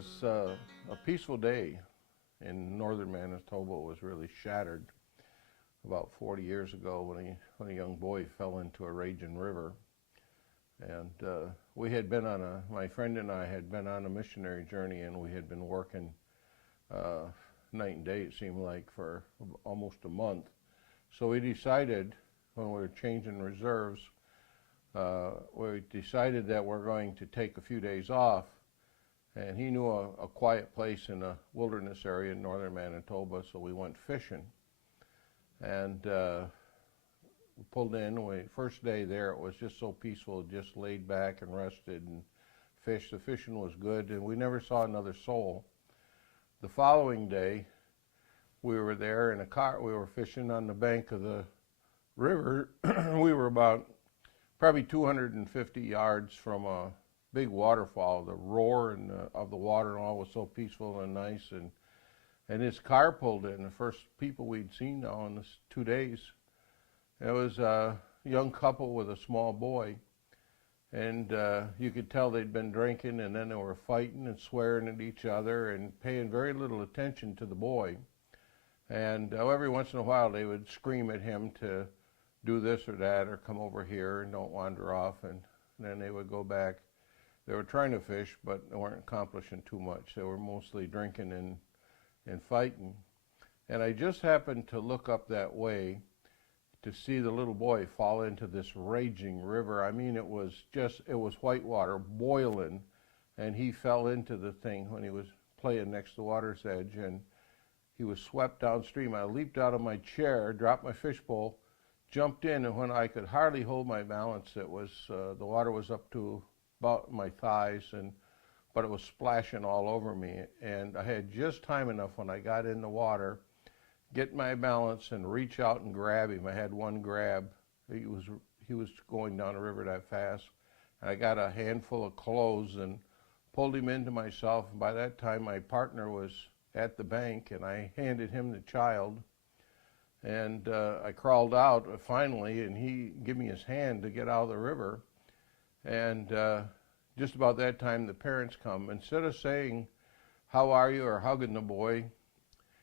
was a peaceful day in northern Manitoba. Was really shattered about 40 years ago when a young boy fell into a raging river. And we had been on my friend and I had been on a missionary journey, and we had been working night and day, it seemed like, for almost a month. So we decided, when we were changing reserves, we decided that we're going to take a few days off. And he knew a quiet place in a wilderness area in northern Manitoba, so we went fishing. And we pulled in. First day there, it was just so peaceful, just laid back and rested and fished. The fishing was good, and we never saw another soul. The following day, we were there in a car. We were fishing on the bank of the river. We were about probably 250 yards from a big waterfall. The roar of the water and all was so peaceful and nice. And his car pulled in, the first people we'd seen now in this 2 days. It was a young couple with a small boy. And you could tell they'd been drinking, and then they were fighting and swearing at each other and paying very little attention to the boy. And every once in a while they would scream at him to do this or that, or come over here and don't wander off. And then they would go back. They were trying to fish, but they weren't accomplishing too much. They were mostly drinking and fighting. And I just happened to look up that way to see the little boy fall into this raging river. I mean, it was white water, boiling, and he fell into the thing when he was playing next to the water's edge, and he was swept downstream. I leaped out of my chair, dropped my fishbowl, jumped in, and when I could hardly hold my balance, the water was up to about my thighs, but it was splashing all over me. And I had just time enough when I got in the water, get my balance and reach out and grab him. I had one grab. He was going down the river that fast. And I got a handful of clothes and pulled him into myself. And by that time, my partner was at the bank, and I handed him the child. And I crawled out finally, and he gave me his hand to get out of the river. And just about that time, the parents come. Instead of saying, "How are you?" or hugging the boy,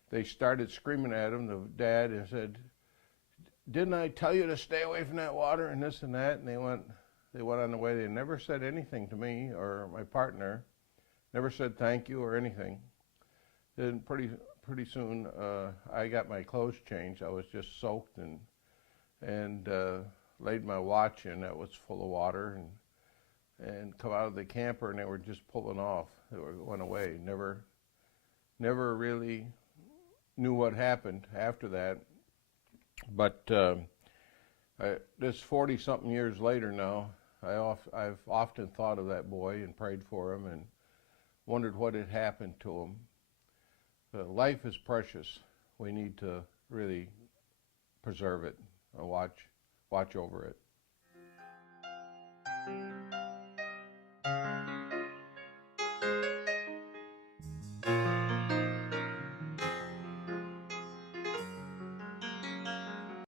they started screaming at him, the dad, and said, "Didn't I tell you to stay away from that water?" and this and that. And they went on the way. They never said anything to me or my partner. Never said thank you or anything. Then pretty soon, I got my clothes changed. I was just soaked and laid my watch in that was full of water and come out of the camper, and they were just pulling off. They went away. Never really knew what happened after that. But this 40-something years later now, I've often thought of that boy and prayed for him and wondered what had happened to him. Life is precious. We need to really preserve it and watch over it.